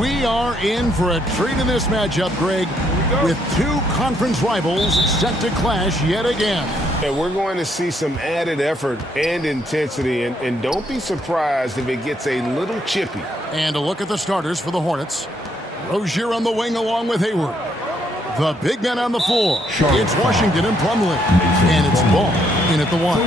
We are in for a treat in this matchup, Greg, with two conference rivals set to clash yet again. And we're going to see some added effort and intensity, and don't be surprised if it gets a little chippy. And a look at the starters for the Hornets. Rozier on the wing along with Hayward. The big men on the floor. It's Washington and Plumlee. And it's Ball in at the one.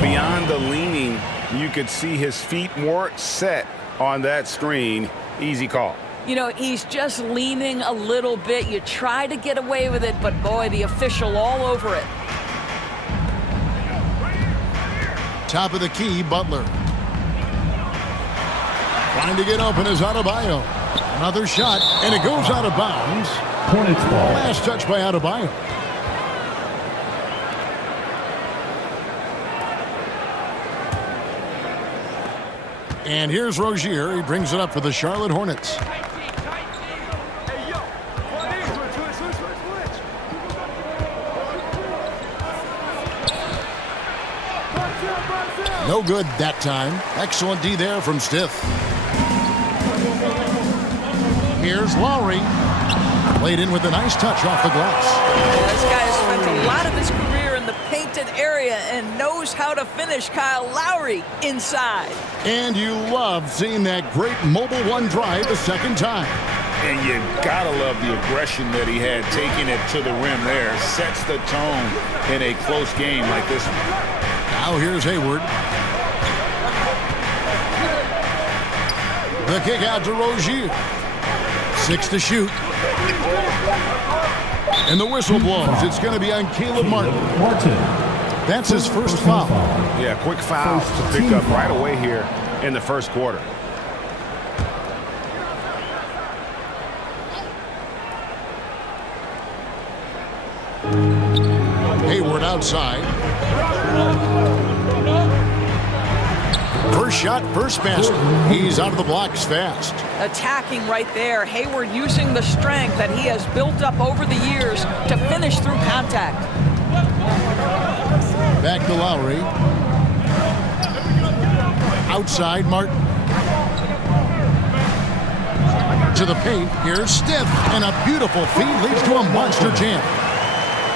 Beyond the leaning, you could see his feet more set on that screen. Easy call. You know, he's just leaning a little bit. You try to get away with it, but boy, the official all over it. Top of the key, Butler. Trying to get open is Adebayo. Another shot, and it goes out of bounds. Hornets ball. Last touch by Adebayo. And here's Rozier. He brings it up for the Charlotte Hornets. No good that time. Excellent D there from Stiff. Here's Lowry. Played in with a nice touch off the glass. This guy has spent a lot of his career in the painted area and knows how to finish. Kyle Lowry inside. And you love seeing that great mobile one drive the second time. And you gotta love the aggression that he had taking it to the rim there. Sets the tone in a close game like this one. Now here's Hayward. The kick out to Rozier. 6 to shoot. And the whistle blows. It's going to be on Caleb Martin. That's his first foul. Yeah, quick foul to pick up right away here in the first quarter. Hayward outside. First shot, first basket. He's out of the blocks fast. Attacking right there. Hayward using the strength that he has built up over the years to finish through contact. Back to Lowry. Outside, Martin. To the paint. Here's Stiff. And a beautiful feed leads to a monster jam.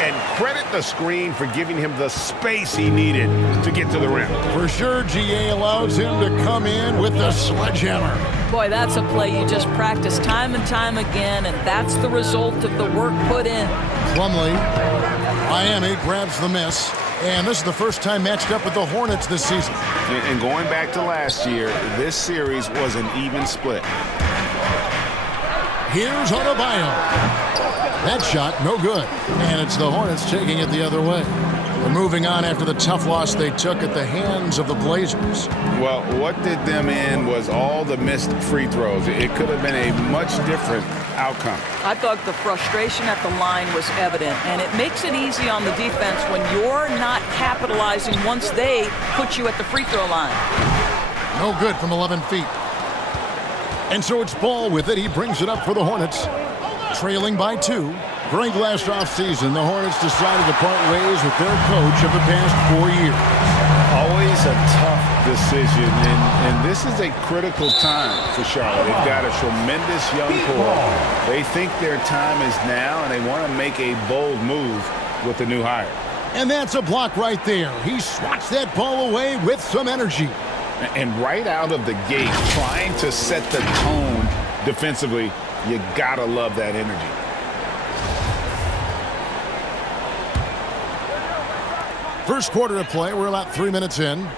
And credit the screen for giving him the space he needed to get to the rim. For sure, GA allows him to come in with the sledgehammer. Boy, that's a play you just practice time and time again, and that's the result of the work put in. Plumlee. Miami grabs the miss. And this is the first time matched up with the Hornets this season. And going back to last year, this series was an even split. Here's Adebayo. That shot, no good. And it's the Hornets taking it the other way. They're moving on after the tough loss they took at the hands of the Blazers. Well, what did them in was all the missed free throws. It could have been a much different outcome. I thought the frustration at the line was evident, and it makes it easy on the defense when you're not capitalizing once they put you at the free throw line. No good from 11 feet. And so it's Ball with it. He brings it up for the Hornets. Trailing by 2. During last offseason, the Hornets decided to part ways with their coach of the past 4 years. Always a tough decision, and this is a critical time for Charlotte. They've got a tremendous young core. They think their time is now, and they want to make a bold move with the new hire. And that's a block right there. He swats that ball away with some energy. And right out of the gate, trying to set the tone defensively, you gotta love that energy. First quarter of play. We're about 3 minutes in.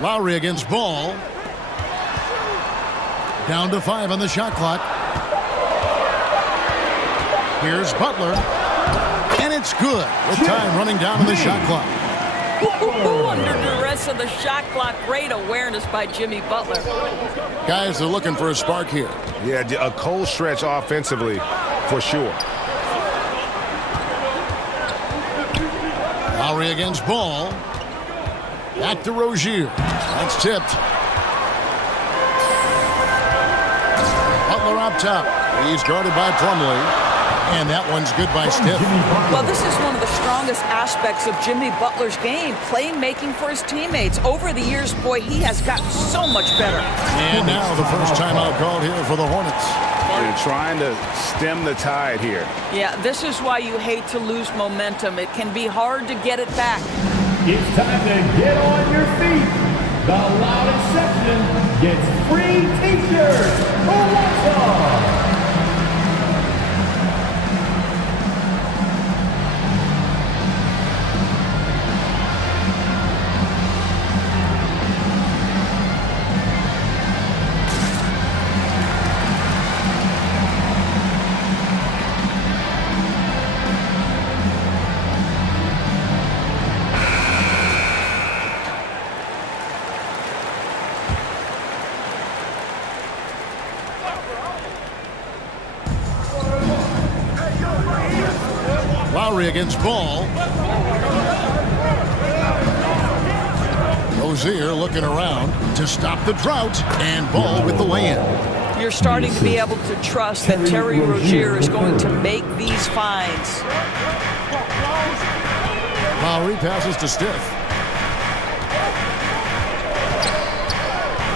Lowry against Ball. Down to 5 on the shot clock. Here's Butler. And it's good with time running down on the shot clock. Under duress of the shot clock. Great awareness by Jimmy Butler. Guys are looking for a spark here. Yeah, a cold stretch offensively for sure. Lowry against Ball. Back to Rozier. That's tipped. Butler up top. He's guarded by Plumlee. And that one's good by Stiff. Well, this is one of the strongest aspects of Jimmy Butler's game, playmaking for his teammates. Over the years, boy, he has gotten so much better. And now the first timeout called here for the Hornets. They're trying to stem the tide here. Yeah, this is why you hate to lose momentum. It can be hard to get it back. It's time to get on your feet. The loudest section gets free t-shirts. Who wants some? Lowry against Ball. Rozier looking around to stop the drought, and Ball with the lay-in. You're starting to be able to trust that Terry Rozier is going to make these finds. Lowry passes to Stiff.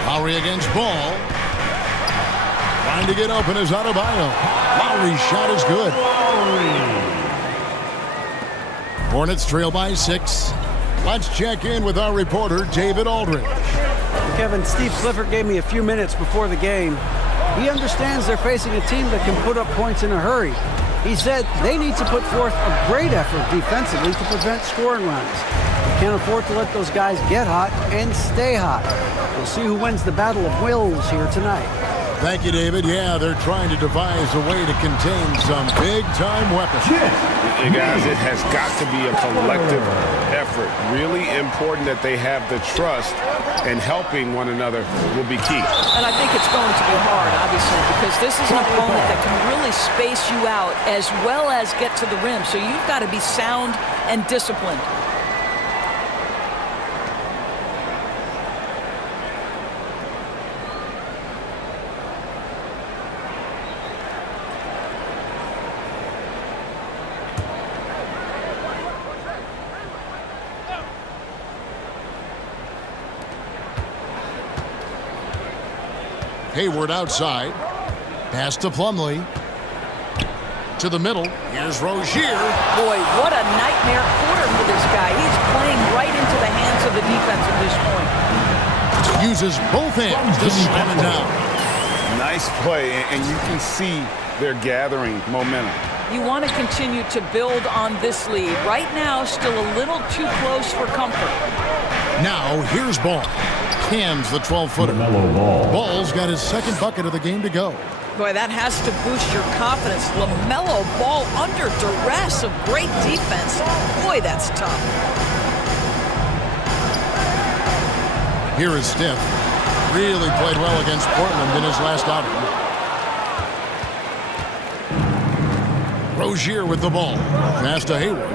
Lowry against Ball. Trying to get open is Adebayo. Lowry's shot is good. Hornets trail by 6. Let's check in with our reporter, David Aldridge. Kevin, Steve Clifford gave me a few minutes before the game. He understands they're facing a team that can put up points in a hurry. He said they need to put forth a great effort defensively to prevent scoring runs. You can't afford to let those guys get hot and stay hot. We'll see who wins the battle of wills here tonight. Thank you, David. Yeah, they're trying to devise a way to contain some big-time weapons. And guys, it has got to be a collective effort. Really important that they have the trust, and helping one another will be key. And I think it's going to be hard, obviously, because this is an opponent that can really space you out as well as get to the rim. So you've got to be sound and disciplined. Hayward outside. Pass to Plumlee. To the middle. Here's Rozier. Boy, what a nightmare quarter for this guy. He's playing right into the hands of the defense at this point. Uses both hands to slam it down. Nice play, and you can see they're gathering momentum. You want to continue to build on this lead. Right now, still a little too close for comfort. Now, here's Ball. Cams the 12-footer. Ball's got his second bucket of the game to go. Boy, that has to boost your confidence. LaMelo Ball under duress of great defense. Boy, that's tough. Here is Stiff. Really played well against Portland in his last outing. Rozier with the ball. Pass to Hayward.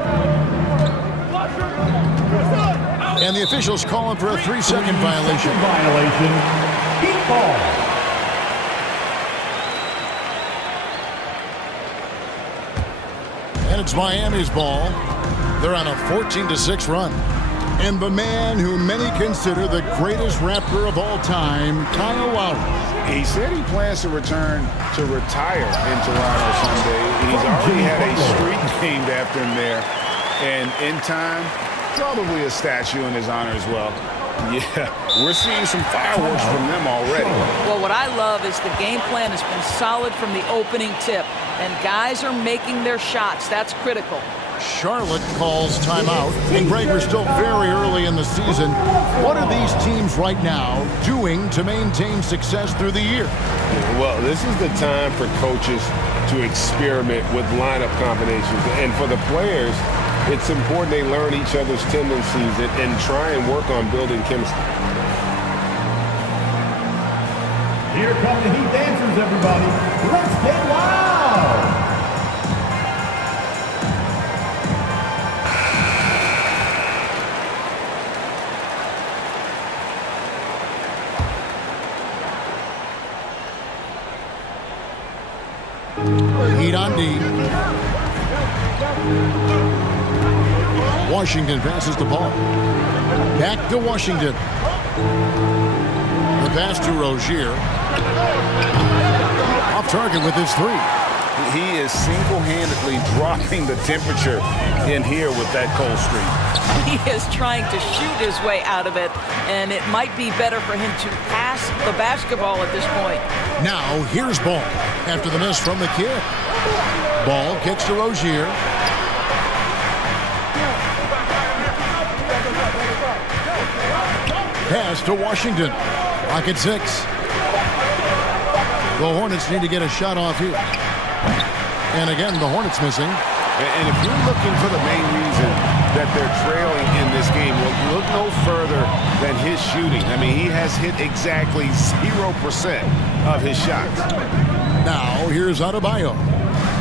And the officials calling for a 3-second violation. Heat ball. And it's Miami's ball. They're on a 14-6 run. And the man who many consider the greatest Raptor of all time, Kyle Lowry. He said he plans to return to retire in Toronto someday. He's already had a street named after him there. And in time, probably a statue in his honor as well. Yeah, we're seeing some fireworks from them already. Well, what I love is the game plan has been solid from the opening tip. And guys are making their shots. That's critical. Charlotte calls timeout. And Greg, we're still very early in the season. What are these teams right now doing to maintain success through the year? Well, this is the time for coaches to experiment with lineup combinations. And for the players, it's important they learn each other's tendencies and try and work on building chemistry. Here come the Heat dancers, everybody. Let's get loud. Heat on D. Washington passes the ball. Back to Washington. The pass to Rozier. Off target with his three. He is single-handedly dropping the temperature in here with that cold streak. He is trying to shoot his way out of it, and it might be better for him to pass the basketball at this point. Now here's Ball after the miss from the kick. Ball kicks to Rozier. Pass to Washington. Rocket 6. The Hornets need to get a shot off here. And again, the Hornets missing. And if you're looking for the main reason that they're trailing in this game, well, look no further than his shooting. I mean, he has hit exactly 0% of his shots. Now, here's Adebayo.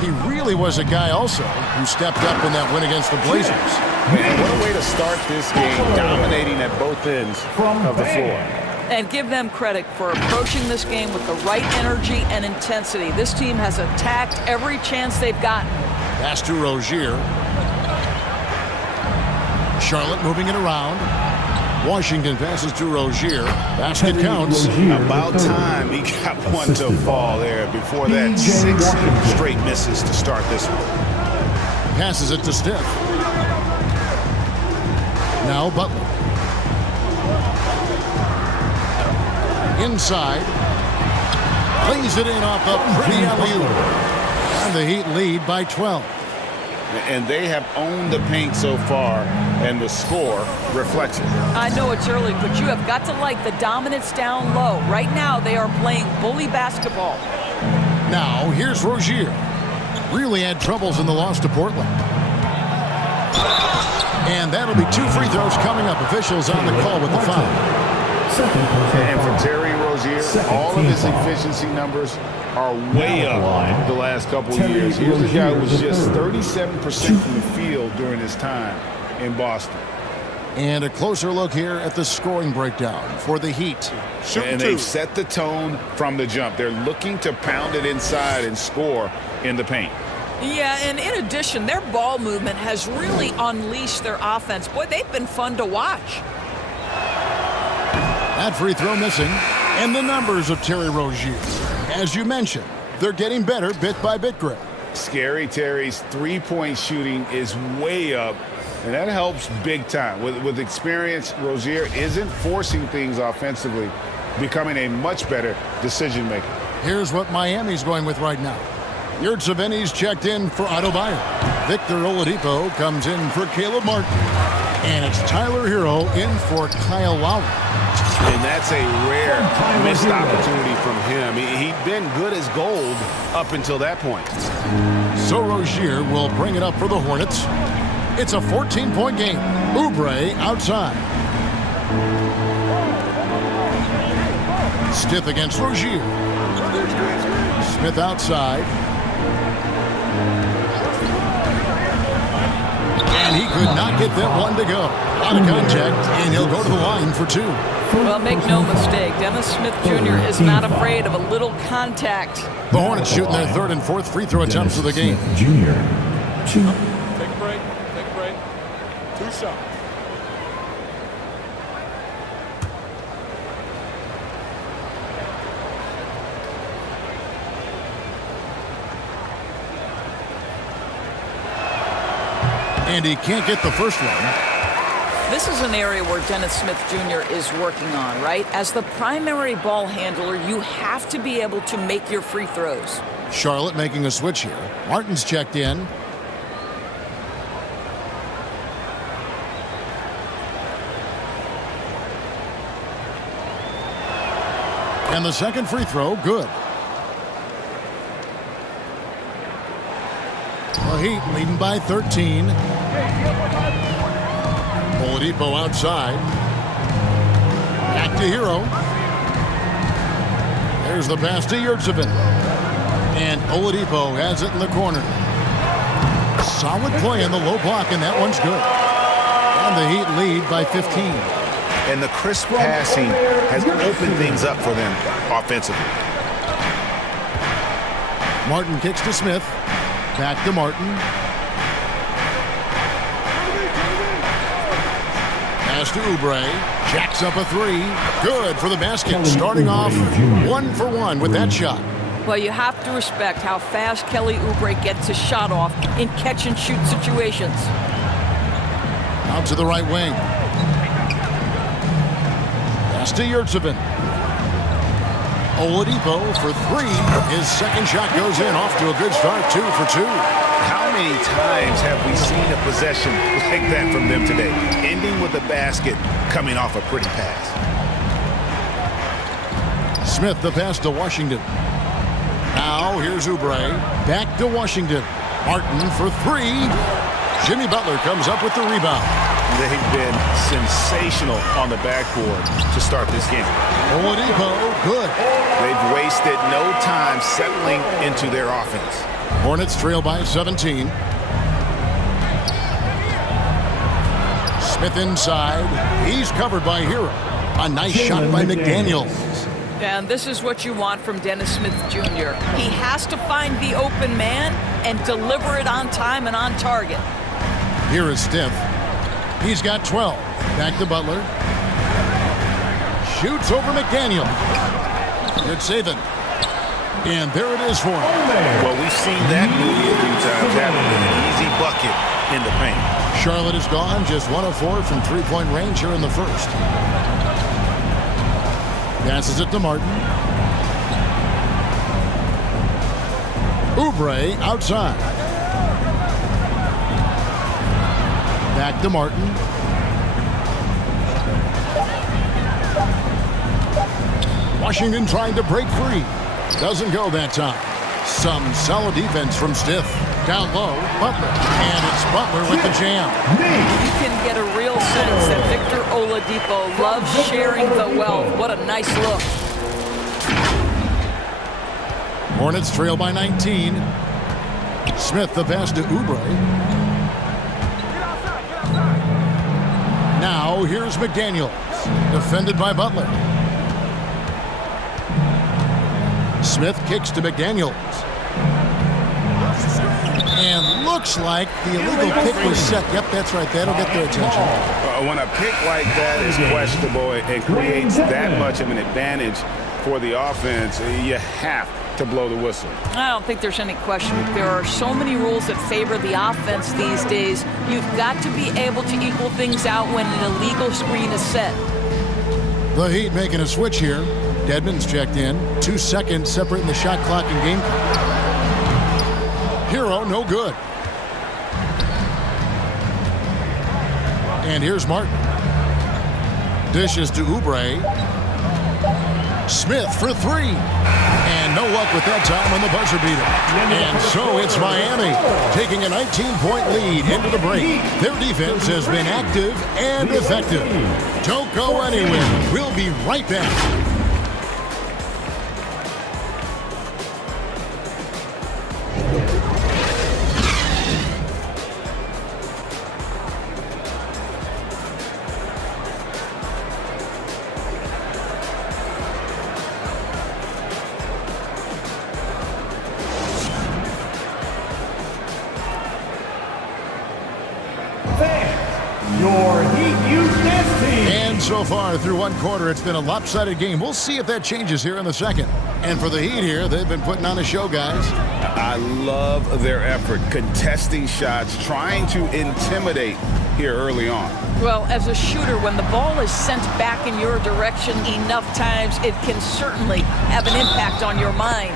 He really was a guy also who stepped up in that win against the Blazers. Man, what a way to start this game, dominating at both ends of the floor. And give them credit for approaching this game with the right energy and intensity. This team has attacked every chance they've gotten. Pass to Rozier. Charlotte moving it around. Washington passes to Rozier. Basket counts. About time he got one to fall there before that 6 straight misses to start this one. Passes it to Steph. Now Butler. Inside. Lays it in off a pretty alley-oop. And the Heat lead by 12. And they have owned the paint so far, and the score reflects it. I know it's early, but you have got to like the dominance down low. Right now, they are playing bully basketball. Now, here's Rozier. Really had troubles in the loss to Portland. And that'll be 2 free throws coming up. Officials on the call with the foul. And for Terry Rozier, all of his efficiency numbers are way up the last couple of years. Here's a guy who was just 37% from the field during his time in Boston. And a closer look here at the scoring breakdown for the Heat. And they've set the tone from the jump. They're looking to pound it inside and score in the paint. Yeah, and in addition, their ball movement has really unleashed their offense. Boy, they've been fun to watch. That free throw missing. And the numbers of Terry Rozier. As you mentioned, they're getting better bit by bit, Greg. Scary Terry's three-point shooting is way up, and that helps big time. With experience, Rozier isn't forcing things offensively, becoming a much better decision maker. Here's what Miami's going with right now. Yurtseveni's checked in for Adebayo. Victor Oladipo comes in for Caleb Martin. And it's Tyler Hero in for Kyle Lowry. And that's a rare missed opportunity from him. He'd been good as gold up until that point. So Rozier will bring it up for the Hornets. It's a 14-point game. Oubre outside. Stiff against Rozier. Smith outside. And he could not get that one to go. Out of contact, and he'll go to the line for 2. Well, make no mistake, Dennis Smith Jr. is not afraid of a little contact. The Hornets shooting their 3rd and 4th free throw attempts of the game. Junior. 2. Take a break. 2 shots. And he can't get the first one. This is an area where Dennis Smith Jr. is working on, right? As the primary ball handler, you have to be able to make your free throws. Charlotte making a switch here. Martin's checked in. And the second free throw, good. The Heat leading by 13. Oladipo outside. Back to Hero. There's the pass to Yurtseven. And Oladipo has it in the corner. Solid play in the low block, and that one's good. And the Heat lead by 15. And the crisp passing has opened things up for them offensively. Martin kicks to Smith. Back to Martin. Pass to Oubre. Jacks up a three. Good for the basket. Starting off 1 for 1 with that shot. Well, you have to respect how fast Kelly Oubre gets his shot off in catch-and-shoot situations. Out to the right wing. Pass to Yurtsevin. Oladipo for three. His second shot goes in. Off to a good start. 2 for 2. How many times have we seen a possession like that from them today? Ending with a basket, coming off a pretty pass. Smith the pass to Washington. Now here's Oubre. Back to Washington. Martin for three. Jimmy Butler comes up with the rebound. They've been sensational on the backboard to start this game. Oladipo, good. They've wasted no time settling into their offense. Hornets trail by 17. Smith inside. He's covered by Hero. A nice shot by McDaniels. And this is what you want from Dennis Smith Jr. He has to find the open man and deliver it on time and on target. Here is Steph. He's got 12. Back to Butler. Shoots over McDaniel. Good saving. And there it is for him. Well, we've seen that movie a few times, haven't we? An easy bucket in the paint. Charlotte is gone. Just 1 of 4 from three-point range here in the first. Passes it to Martin. Oubre outside. Back to Martin. Washington trying to break free. Doesn't go that time. Some solid defense from Stiff. Down low, Butler. And it's Butler with the jam. You can get a real sense that Victor Oladipo loves sharing the wealth. What a nice look. Hornets trail by 19. Smith the pass to Oubre. Now here's McDaniels. Defended by Butler. Smith kicks to McDaniels. And looks like the illegal pick was set. Yep, that's right. That'll get their attention. When a pick like that is questionable and creates that much of an advantage for the offense, you have to blow the whistle. I don't think there's any question. There are so many rules that favor the offense these days. You've got to be able to equal things out when an illegal screen is set. The Heat making a switch here. Dedmon's checked in. 2 seconds separating the shot clock and game clock. Hero, no good. And here's Martin. Dishes to Oubre. Smith for three. And no luck with that time on the buzzer beater. And so it's Miami taking a 19-point lead into the break. Their defense has been active and effective. Don't go anywhere. We'll be right back. Your Heat Youth Dance Team. And so far through one quarter, it's been a lopsided game. We'll see if that changes here in the second. And for the Heat here, they've been putting on a show, guys. I love their effort, contesting shots, trying to intimidate here early on. Well, as a shooter, when the ball is sent back in your direction enough times, it can certainly have an impact on your mind.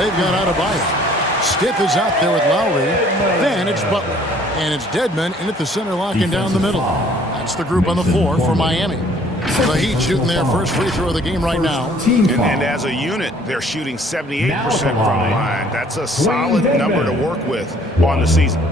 They've got out of bite. Stiff is out there with Lowry. Then it's Butler. And it's Dedmon in at the center, locking down the middle. That's the group on the floor for Miami. The Heat shooting their first free throw of the game right now. And as a unit, they're shooting 78% from the line. That's a solid number to work with on the season.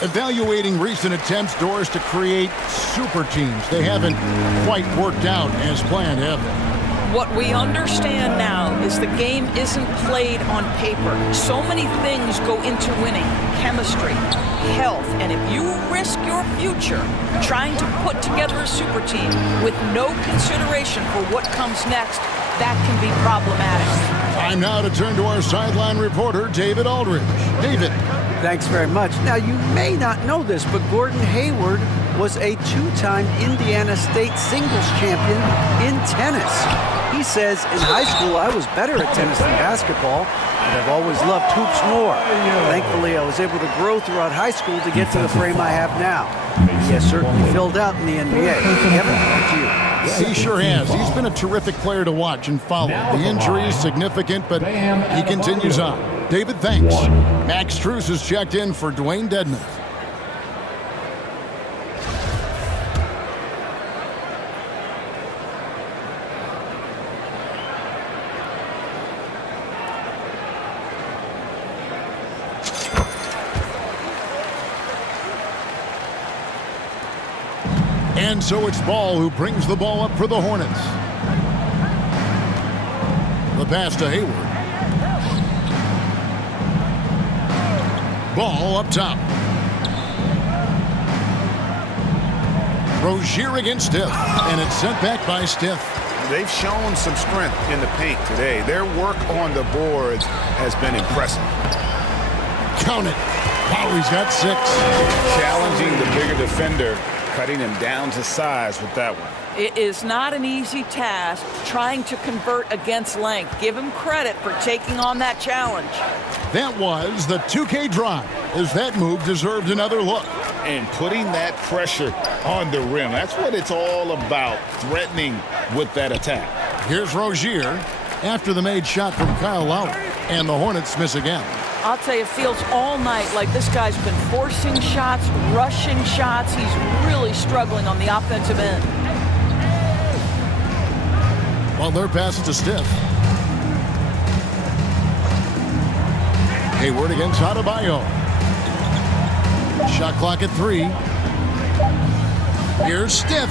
Evaluating recent attempts, Doris, to create super teams. They haven't quite worked out as planned, have they? What we understand now is the game isn't played on paper. So many things go into winning. Chemistry, health, and if you risk your future trying to put together a super team with no consideration for what comes next, that can be problematic. Time now to turn to our sideline reporter, David Aldridge. David. Thanks very much. Now, you may not know this, but Gordon Hayward was a two-time Indiana State singles champion in tennis. He says, in high school, I was better at tennis than basketball, and I've always loved hoops more. Thankfully, I was able to grow throughout high school to get to the frame I have now. He has certainly filled out in the NBA. Kevin, back to you. Yeah, he sure has. He's been a terrific player to watch and follow. The injury is significant, but he continues on. David, thanks. Max Strus has checked in for Dwayne Dedman. And so it's Ball who brings the ball up for the Hornets. The pass to Hayward. Ball up top. Rozier against Stiff, and it's sent back by Stiff. They've shown some strength in the paint today. Their work on the boards has been impressive. Count it. Lowry's got 6. Challenging the bigger defender, cutting him down to size with that one. It is not an easy task trying to convert against length. Give him credit for taking on that challenge. That was the 2K drive, as that move deserved another look. And putting that pressure on the rim. That's what it's all about, threatening with that attack. Here's Rozier after the made shot from Kyle Lowry, and the Hornets miss again. I'll tell you, it feels all night like this guy's been forcing shots, rushing shots. He's really struggling on the offensive end. Well, their pass to Stiff. Hayward against Adebayo. Shot clock at 3. Here's Stiff.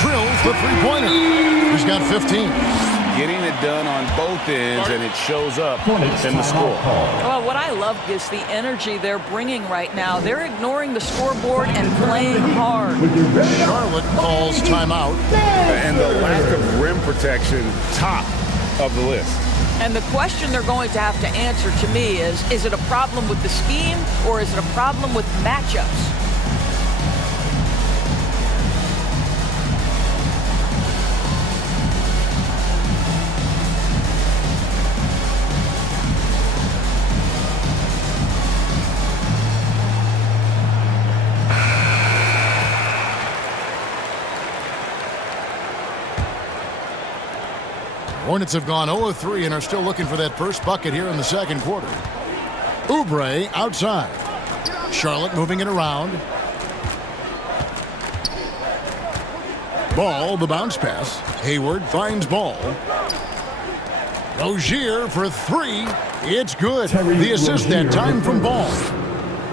Drills the three-pointer. He's got 15. Getting it done on both ends, and it shows up in the score. Well, what I love is the energy they're bringing right now. They're ignoring the scoreboard and playing hard. Charlotte calls timeout. And the lack of rim protection, top of the list. And the question they're going to have to answer to me is it a problem with the scheme or is it a problem with matchups? Hornets have gone 0-3 and are still looking for that first bucket here in the second quarter. Oubre outside. Charlotte moving it around. Ball, the bounce pass. Hayward finds Ball. Rozier for 3. It's good. The assist that time from Ball.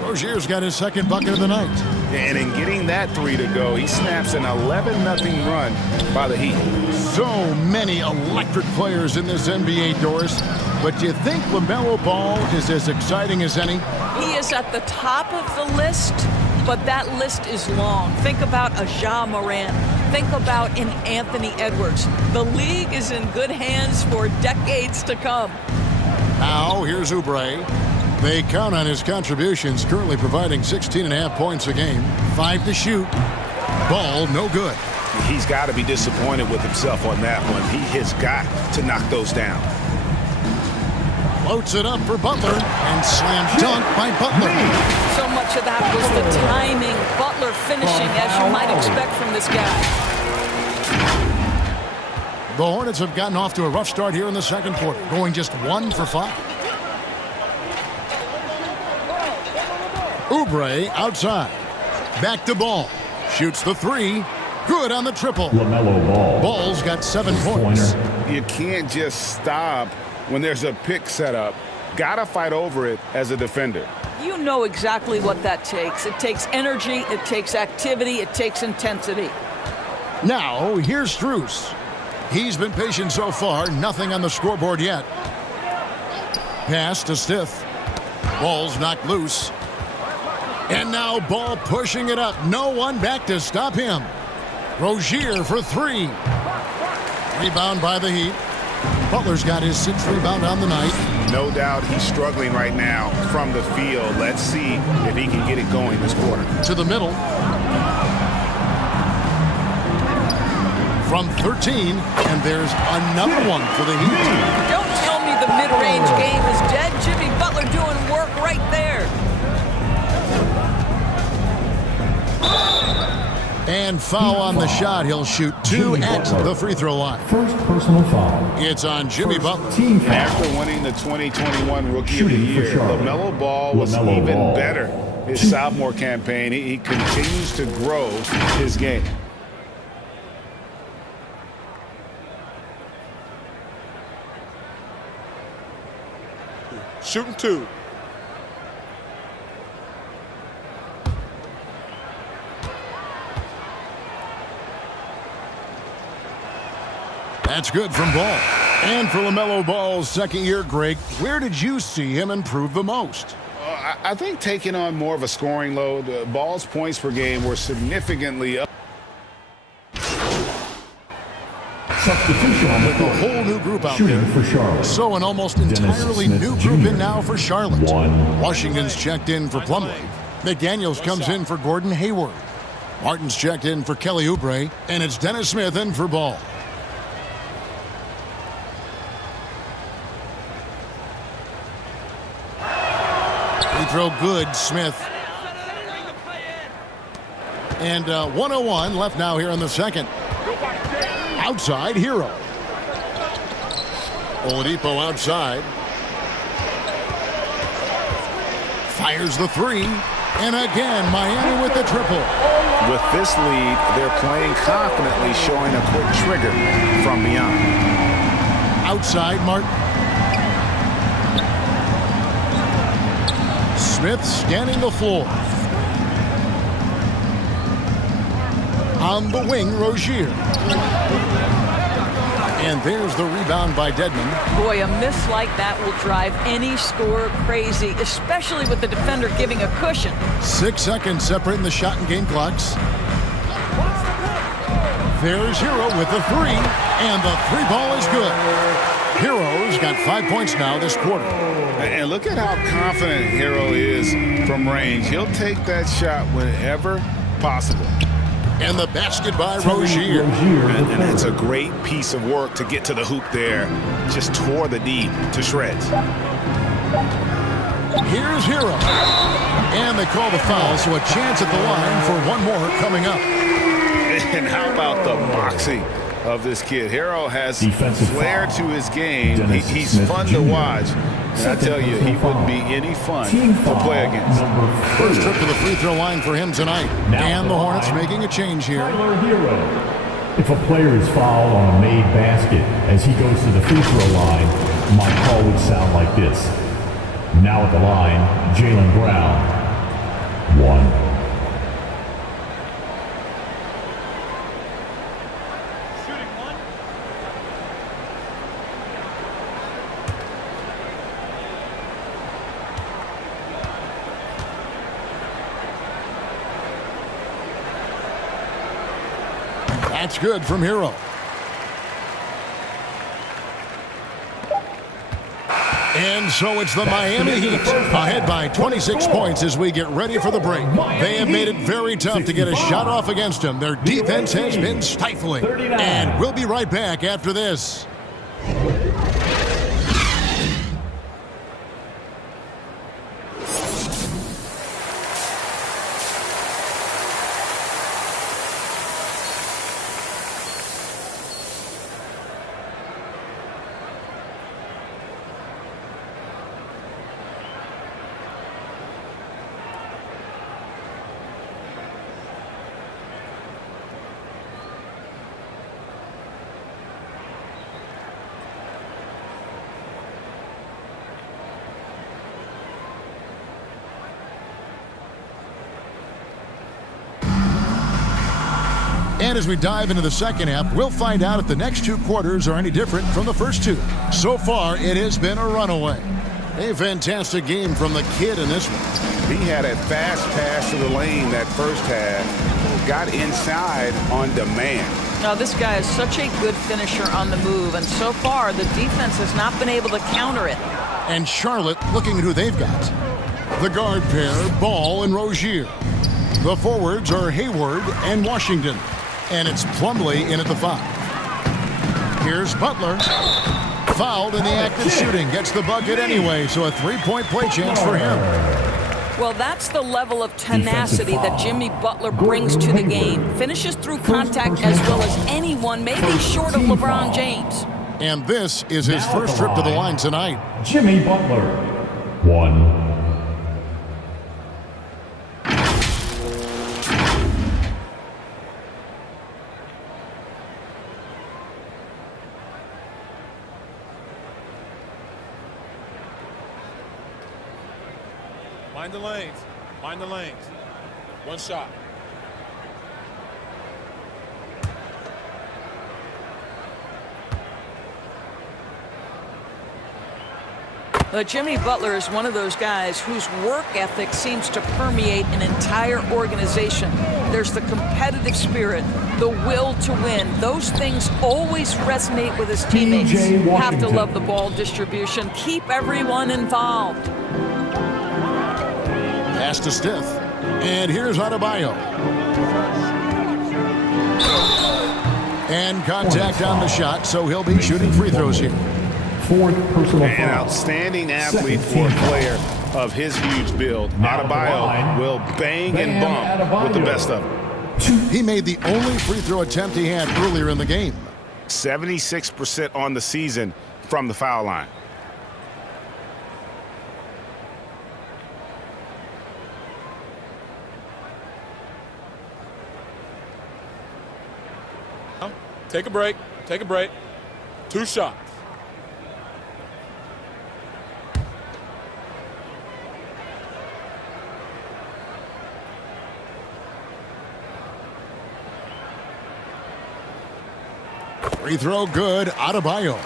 Rozier's got his second bucket of the night. And in getting that 3 to go, he snaps an 11-0 run by the Heat. So many electric players in this NBA, Doris. But do you think LaMelo Ball is as exciting as any? He is at the top of the list, but that list is long. Think about a Ja Morant. Think about an Anthony Edwards. The league is in good hands for decades to come. Now, here's Oubre. They count on his contributions, currently providing 16.5 points a game. 5 to shoot. Ball, no good. He's got to be disappointed with himself on that one. He has got to knock those down. Floats it up for Butler, and slam dunk by Butler. So much of that was the timing. Butler finishing, as you might expect from this guy. The Hornets have gotten off to a rough start here in the second quarter, going just 1 for 5. Oubre outside. Back to Ball. Shoots the 3. Good on the triple. LaMelo Ball. Ball's got 7 points. You can't just stop when there's a pick set up. got to fight over it as a defender. You know exactly what that takes. It takes energy, it takes activity, it takes intensity. Now, here's Strus. He's been patient so far, nothing on the scoreboard yet. Pass to Stith. Ball's knocked loose. And now Ball pushing it up. No one back to stop him. Rozier for three. Rebound by the Heat. Butler's got his 6th rebound on the night. No doubt he's struggling right now from the field. Let's see if he can get it going this quarter. To the middle. From 13, and there's another one for the Heat. Don't tell me the mid-range game is dead. Jimmy Butler doing work right there. And foul on the shot. He'll shoot 2 at the free throw line. First personal foul. It's on Jimmy Butler. Team foul. After winning the 2021 Rookie of the Shooting for Year, Charlotte. LaMelo Ball was LaMelo even Ball. better his sophomore campaign. He continues to grow his game. Shooting 2. That's good from Ball. And for LaMelo Ball's second year, Greg, where did you see him improve the most? I think taking on more of a scoring load, Ball's points per game were significantly up. Substitution With a whole new group out Shooting there. for Charlotte. So an almost Dennis entirely Smith new group Jr. in now for Charlotte. 1. Washington's checked in for Plumlee. McDaniels comes in for Gordon Hayward. Martin's checked in for Kelly Oubre. And it's Dennis Smith in for Ball. Free throw good, Smith. And 1:01 left now here in the second. Outside, Hero. Oladipo outside. Fires the three. And again, Miami with the triple. With this lead, they're playing confidently, showing a quick trigger from beyond. Outside, Martin. Smith scanning the floor. On the wing, Rozier. And there's the rebound by Dedmon. Boy, a miss like that will drive any scorer crazy, especially with the defender giving a cushion. 6 seconds separating the shot and game clocks. There's Hero with the three, and the three ball is good. Hero's got 5 points now this quarter. And look at how confident Hero is from range. He'll take that shot whenever possible. And the basket by Rozier. And it's a great piece of work to get to the hoop there. Just tore the D to shreds. Here's Hero. And they call the foul, so a chance at the line for one more coming up. And how about the moxie of this kid? Hero has Defensive flair foul. to his game. Dennis He's Smith fun Jr. to watch. And I tell you, he wouldn't be any fun to play against. First trip to the free throw line for him tonight. And the Hornets making a change here. Tyler Hero. If a player is fouled on a made basket as he goes to the free throw line, my call would sound like this. Now at the line, Jaylen Brown. 1. That's good from Hero. And so it's the Miami Heat ahead by 26 points as we get ready for the break. They have made it very tough to get a shot off against them. Their defense has been stifling. And we'll be right back after this. And as we dive into the second half, we'll find out if the next two quarters are any different from the first two. So far, it has been a runaway. A fantastic game from the kid in this one. He had a fast pass to the lane that first half. Got inside on demand. Now, this guy is such a good finisher on the move, and so far, the defense has not been able to counter it. And Charlotte looking at who they've got. The guard pair, Ball and Rozier. The forwards are Hayward and Washington. And it's Plumlee in at the 5. Here's Butler. Fouled in the act of shooting. Gets the bucket anyway, so a three-point play chance for him. Well, that's the level of tenacity that Jimmy Butler brings to the game. Finishes through contact as well as anyone, maybe short of LeBron James. And this is his first trip to the line tonight. Jimmy Butler. 1. Mind the lanes. Mind the lanes. One shot. Jimmy Butler is one of those guys whose work ethic seems to permeate an entire organization. There's the competitive spirit, the will to win. Those things always resonate with his teammates. Have to love the ball distribution. Keep everyone involved. Pass to Stith. And here's Adebayo. And contact on the shot, so he'll be shooting free throws here. 4th personal An foul. outstanding athlete for a player of his huge build. Adebayo will bang and bump with the best of them. He made the only free throw attempt he had earlier in the game. 76% on the season from the foul line. Take a break. Take a break. 2 shots. Free throw good. Adebayo.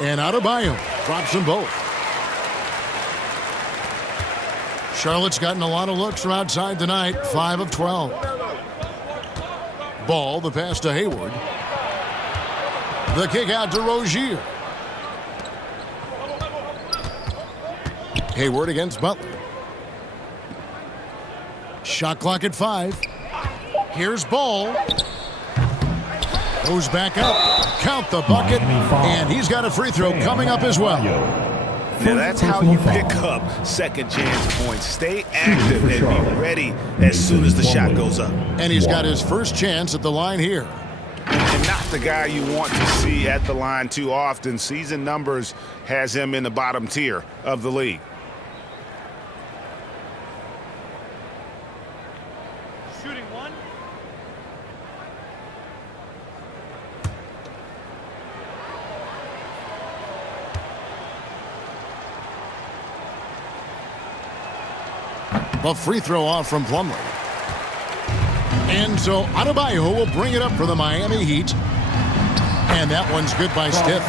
And Adebayo drops them both. Charlotte's gotten a lot of looks from outside tonight, 5 of 12. Ball, the pass to Hayward. The kick out to Rozier. Hayward against Butler. Shot clock at 5. Here's Ball. Goes back up. Count the bucket. And he's got a free throw coming up as well. Now that's how you pick up second chance points. Stay active and be ready as soon as the shot goes up. And he's got his first chance at the line here. And not the guy you want to see at the line too often. Season numbers has him in the bottom tier of the league. Shooting 1. The free throw off from Plumlee. And so Adebayo will bring it up for the Miami Heat. And that one's good by Stith.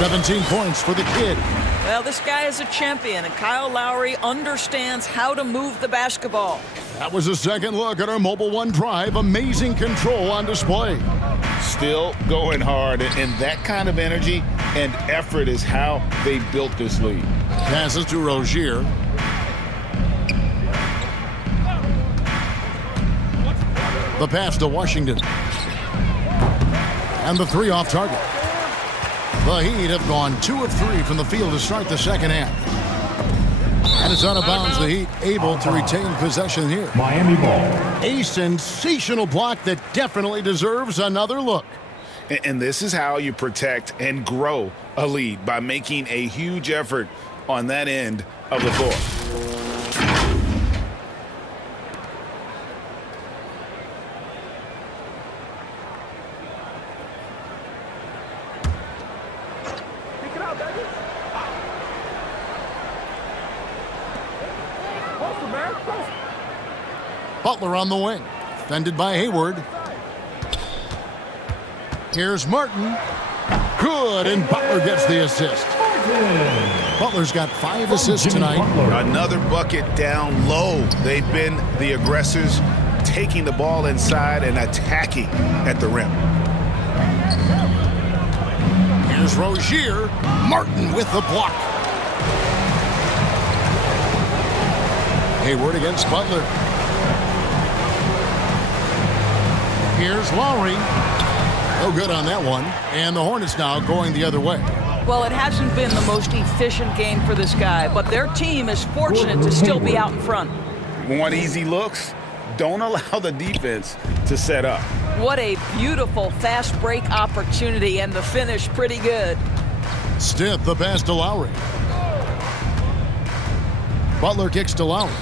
17 points for the kid. Well, this guy is a champion, and Kyle Lowry understands how to move the basketball. That was a second look at our Mobile One Drive. Amazing control on display. Still going hard, and that kind of energy and effort is how they built this league. Passes to Rozier. The pass to Washington. And the 3 off target. The Heat have gone 2 of 3 from the field to start the second half. And it's out of bounds. The Heat able to retain possession here. Miami ball. A sensational block that definitely deserves another look. And this is how you protect and grow a lead by making a huge effort on that end of the floor. Butler on the wing. Defended by Hayward. Here's Martin. Good, and Butler gets the assist. Butler's got 5 assists tonight. Another bucket down low. They've been the aggressors, taking the ball inside and attacking at the rim. Here's Rozier. Martin with the block. Hayward against Butler. Here's Lowry. No good on that one. And the Hornets now going the other way. Well, it hasn't been the most efficient game for this guy, but their team is fortunate to still be out in front. Want easy looks? Don't allow the defense to set up. What a beautiful fast break opportunity, and the finish pretty good. Stiff the pass to Lowry. Butler kicks to Lowry.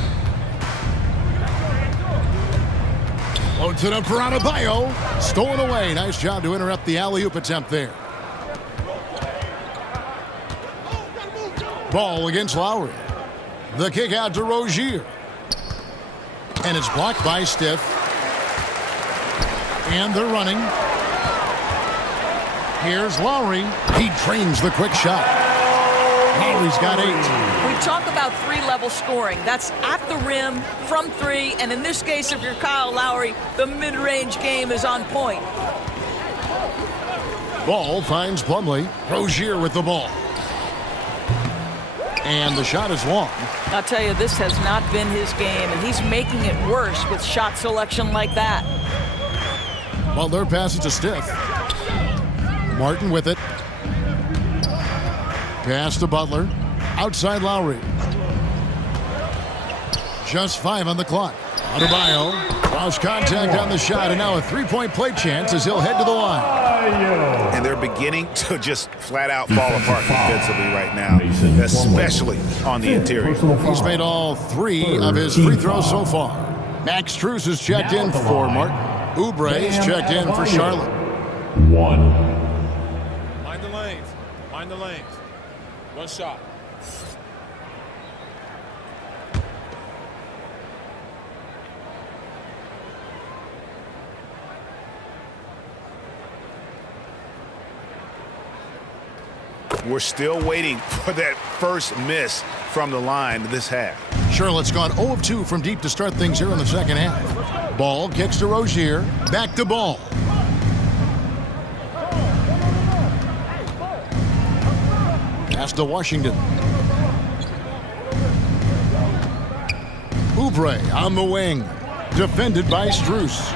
Loads it up for Adebayo. Stolen away. Nice job to interrupt the alley-oop attempt there. Ball against Lowry. The kick out to Rozier. And it's blocked by Stiff. And they're running. Here's Lowry. He trains the quick shot. Lowry's got 8. We talk about 3-level scoring. That's at the rim, from 3, and in this case, if you're Kyle Lowry, the mid-range game is on point. Ball finds Plumlee. Rozier with the ball. And the shot is long. I'll tell you, this has not been his game, and he's making it worse with shot selection like that. Butler passes to Stiff. Martin with it. Pass to Butler. Outside Lowry. Just 5 on the clock. Adebayo lost contact on the shot, and now a 3-point play chance as he'll head to the line. And they're beginning to just flat out fall apart defensively right now, especially on the interior. He's made all 3 of his free throws so far. Max Strus is checked in for Martin. Oubre is checked in for Charlotte. 1. Mind the lanes. Mind the lanes. One shot. We're still waiting for that first miss from the line this half. Charlotte's gone 0 of 2 from deep to start things here in the second half. Ball kicks to Rozier. Back to Ball. Pass to Washington. Oubre on the wing. Defended by Strus.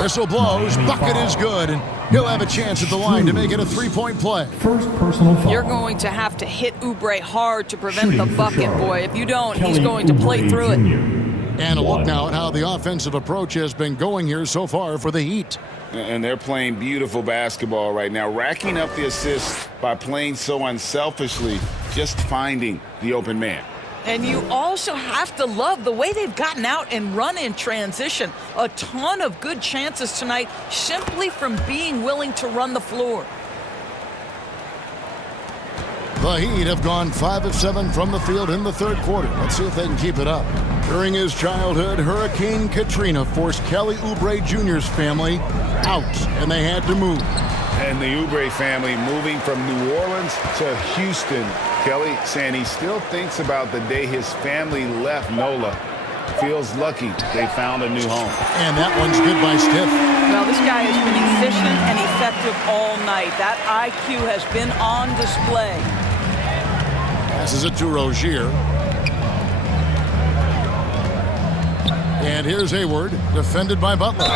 Whistle blows. Bucket is good. And he'll have a chance at the line to make it a 3-point play. First personal foul. You're going to have to hit Oubre hard to prevent the bucket, boy. If you don't, he's going to play through it. And a look now at how the offensive approach has been going here so far for the Heat. And they're playing beautiful basketball right now, racking up the assists by playing so unselfishly, just finding the open man. And you also have to love the way they've gotten out and run in transition. A ton of good chances tonight simply from being willing to run the floor. The Heat have gone 5 of 7 from the field in the third quarter. Let's see if they can keep it up. During his childhood, Hurricane Katrina forced Kelly Oubre Jr.'s family out, and they had to move. And the Oubre family moving from New Orleans to Houston. Kelly saying he still thinks about the day his family left NOLA. Feels lucky they found a new home. And that one's good by Stiff. Well, this guy has been efficient and effective all night. That IQ has been on display. Passes it to Rozier. And here's Hayward, defended by Butler.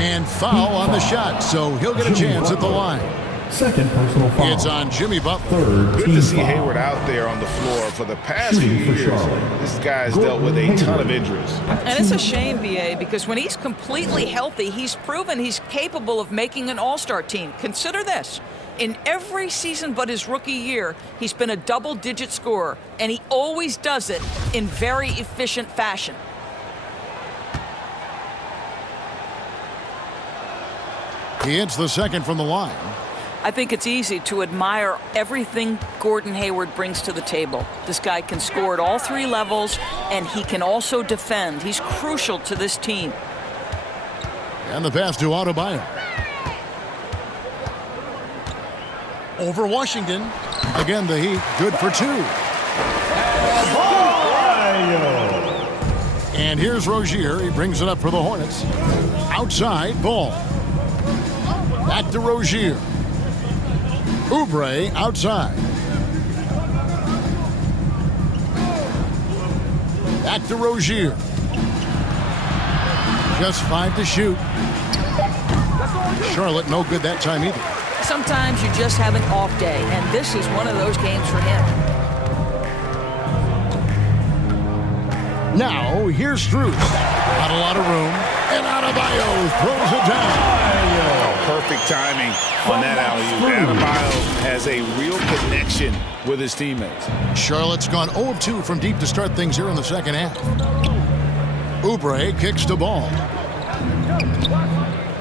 And foul on the shot, so he'll get a chance at the line. Second personal foul. It's on Jimmy Butler. Third Good team to see foul. Hayward out there on the floor. For the past few Shooting for years, Charlotte. this guy's dealt with a ton of injuries. And it's a shame, BA, because when he's completely healthy, he's proven he's capable of making an all-star team. Consider this. In every season but his rookie year, he's been a double-digit scorer, and he always does it in very efficient fashion. He hits the second from the line. I think it's easy to admire everything Gordon Hayward brings to the table. This guy can score at all three levels, and he can also defend. He's crucial to this team. And the pass to Adebayo. Over Washington. Again, the Heat, good for two. And here's Rozier. He brings it up for the Hornets. Outside, Ball. Back to Rozier. Oubre outside. Back to Rozier. Just 5 to shoot. Charlotte no good that time either. Sometimes you just have an off day, and this is one of those games for him. Now, here's Strus. Not a lot of room. And Adebayo throws it down. Perfect timing on that alley-oop. Adebayo has a real connection with his teammates. Charlotte's gone 0-2 from deep to start things here in the second half. Oubre kicks the ball.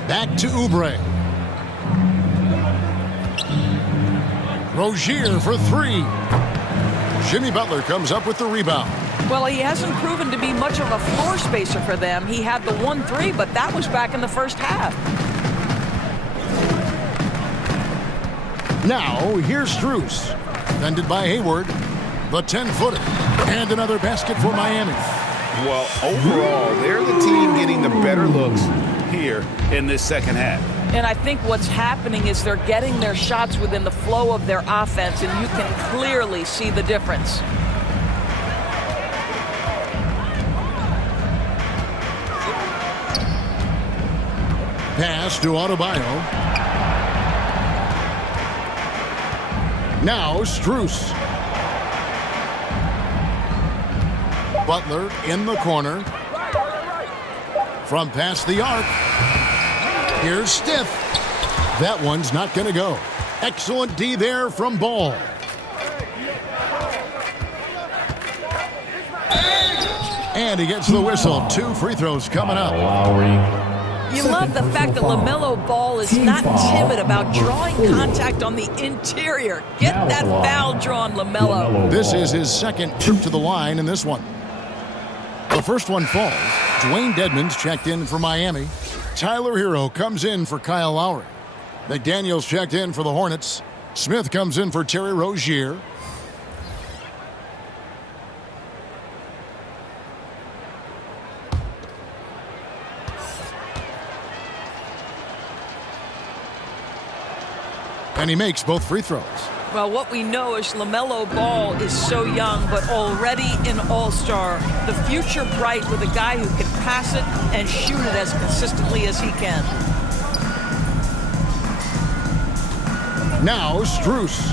Back to Oubre. Rozier for three. Jimmy Butler comes up with the rebound. Well, he hasn't proven to be much of a floor spacer for them. He had the 1-3, but that was back in the first half. Now, here's Strus. Defended by Hayward. The 10-footer. And another basket for Miami. Well, overall, they're the team getting the better looks here in this second half. And I think what's happening is they're getting their shots within the flow of their offense, and you can clearly see the difference. Pass to Adebayo. Now Strus. Butler in the corner. From past the arc. Here's Stiff. That one's not going to go. Excellent D there from Ball. And he gets the whistle. 2 free throws coming up. Lowry. You love the fact that LaMelo Ball is not timid about drawing contact on the interior. Get that foul drawn, LaMelo. This is his second trip to the line in this one. The first one falls. Dwayne Dedmon's checked in for Miami. Tyler Hero comes in for Kyle Lowry. McDaniels checked in for the Hornets. Smith comes in for Terry Rozier. And he makes both free throws. Well, what we know is LaMelo Ball is so young, but already an all-star. The future bright with a guy who can pass it and shoot it as consistently as he can. Now Strus.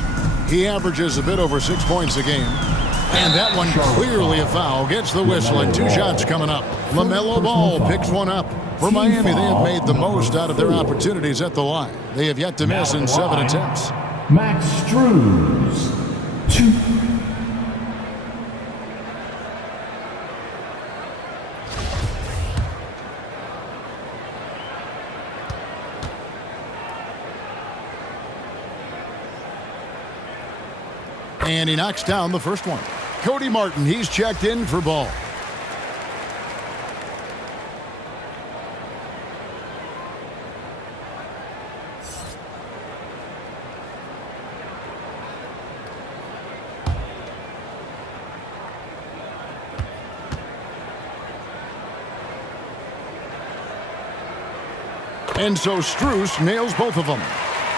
He averages a bit over 6 points a game. And that one clearly a foul. Gets the whistle and 2 shots coming up. LaMelo Ball picks one up. For Miami, they have made the most out of their opportunities at the line. They have yet to miss in 7 attempts. Max Strus. 2. And he knocks down the first one. Cody Martin, he's checked in for Ball. And so Strus nails both of them.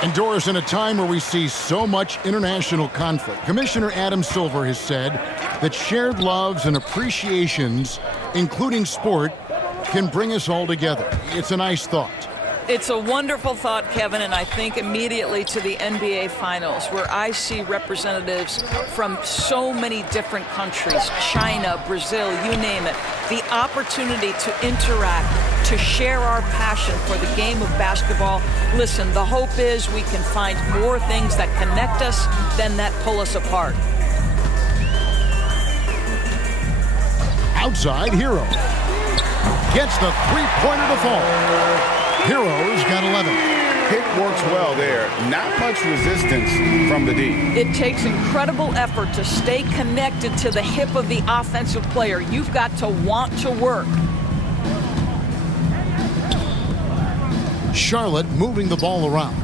And Doris, in a time where we see so much international conflict, Commissioner Adam Silver has said that shared loves and appreciations, including sport, can bring us all together. It's a nice thought. It's a wonderful thought, Kevin, and I think immediately to the NBA Finals, where I see representatives from so many different countries, China, Brazil, you name it, the opportunity to interact, to share our passion for the game of basketball. Listen, the hope is we can find more things that connect us than that pull us apart. Outside, Hero gets the three-pointer to fall. Hero's got 11. Pick works well there. Not much resistance from the D. It takes incredible effort to stay connected to the hip of the offensive player. You've got to want to work. Charlotte moving the ball around.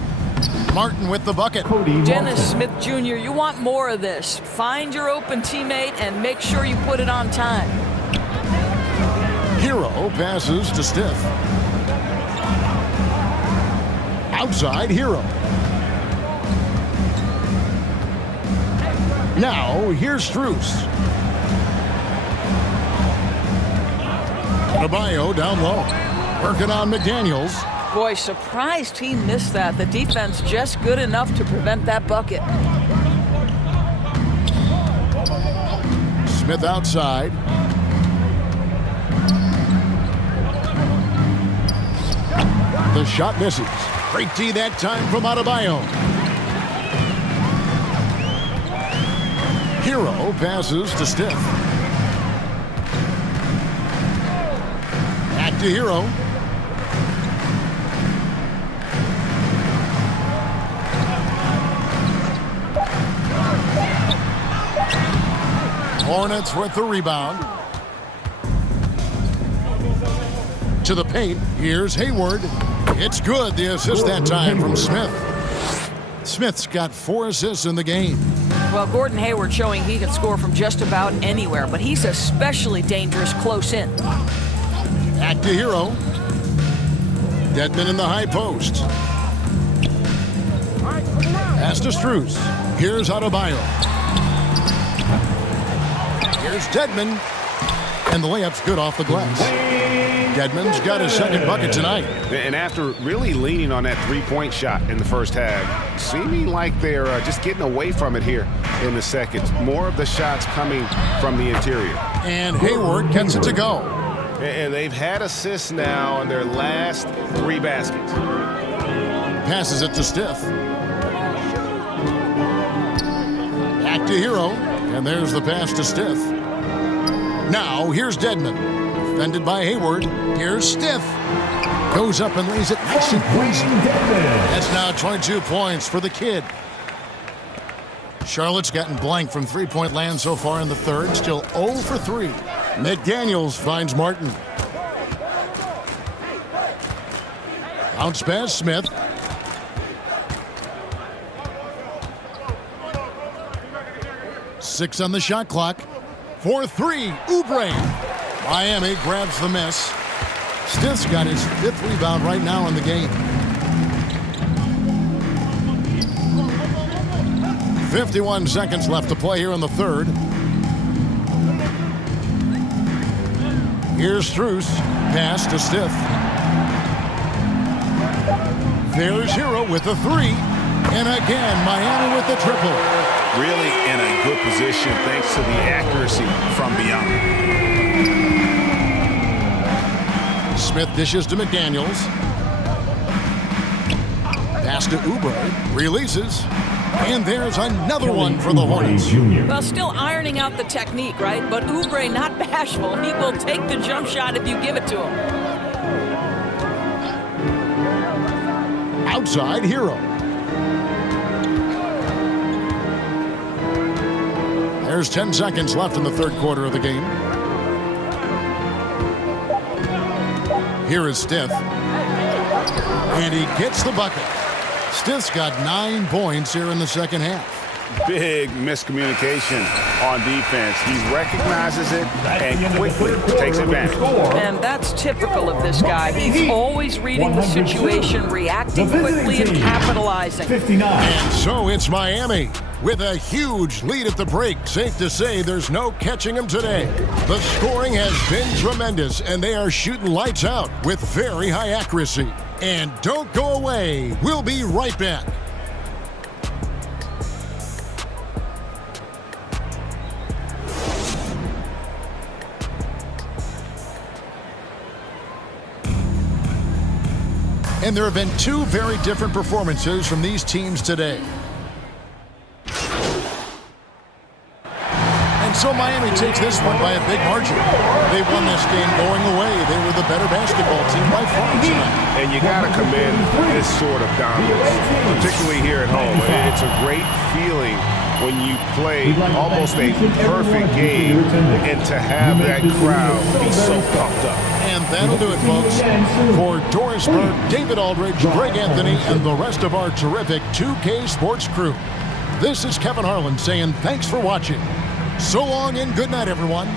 Martin with the bucket. Dennis Smith Jr., you want more of this. Find your open teammate and make sure you put it on time. Hero passes to Stiff. Outside, Hero. Now, here's Strus. Adebayo down low. Working on McDaniels. Boy, surprised he missed that. The defense just good enough to prevent that bucket. Smith outside. The shot misses. Great D that time from Adebayo. Hero passes to Stiff. Back to Hero. Hornets with the rebound. To the paint. Here's Hayward. It's good. The assist that time from Smith. Smith's got 4 assists in the game. Well, Gordon Hayward showing he can score from just about anywhere, but he's especially dangerous close in. Back to Hero. Dedmon in the high post. Pass to Strus. Here's Adebayo. Here's Dedmon. And the layup's good off the glass. Dedmon's got his second bucket tonight. And after really leaning on that three-point shot in the first half, seeming like they're just getting away from it here in the second. More of the shots coming from the interior. And Hayward gets it to go. And they've had assists now in their last 3 baskets. Passes it to Stiff. Back to Hero. And there's the pass to Stiff. Now, here's Dedmon. Defended by Hayward. Here's Stiff. Goes up and lays it nice and crazy. That's now 22 points for the kid. Charlotte's gotten blank from three-point land so far in the third. Still 0 for 3. McDaniels finds Martin. Bounce pass, Smith. Six on the shot clock. 4-3, Oubre. Miami grabs the miss. Stiff's got his 5th rebound right now in the game. 51 seconds left to play here in the third. Here's Strus. Pass to Stiff. There's Hero with the 3. And again, Miami with the triple. Really in a good position thanks to the accuracy from beyond. Smith dishes to McDaniels. Pass to Oubre. Releases. And there's another one for the Hornets. Well, still ironing out the technique, right? But Oubre not bashful. He will take the jump shot if you give it to him. Outside, Hero. There's 10 seconds left in the third quarter of the game. Here is Stiff. And he gets the bucket. Stiff's got 9 points here in the second half. Big miscommunication on defense. He recognizes it and quickly takes advantage. And that's typical of this guy. He's always reading the situation, reacting quickly and capitalizing. 59. And so it's Miami with a huge lead at the break. Safe to say there's no catching them today. The scoring has been tremendous, and they are shooting lights out with very high accuracy. And don't go away. We'll be right back. And there have been two very different performances from these teams today. And so Miami takes this one by a big margin. They won this game going away. They were the better basketball team by far tonight. And you got to commend this sort of dominance, particularly here at home. It's a great feeling when you play almost a perfect game and to have that crowd be so pumped up. And that'll do it, folks. For Doris Burke, David Aldridge, Greg Anthony, and the rest of our terrific 2K Sports crew, this is Kevin Harlan saying thanks for watching. So long and good night, everyone.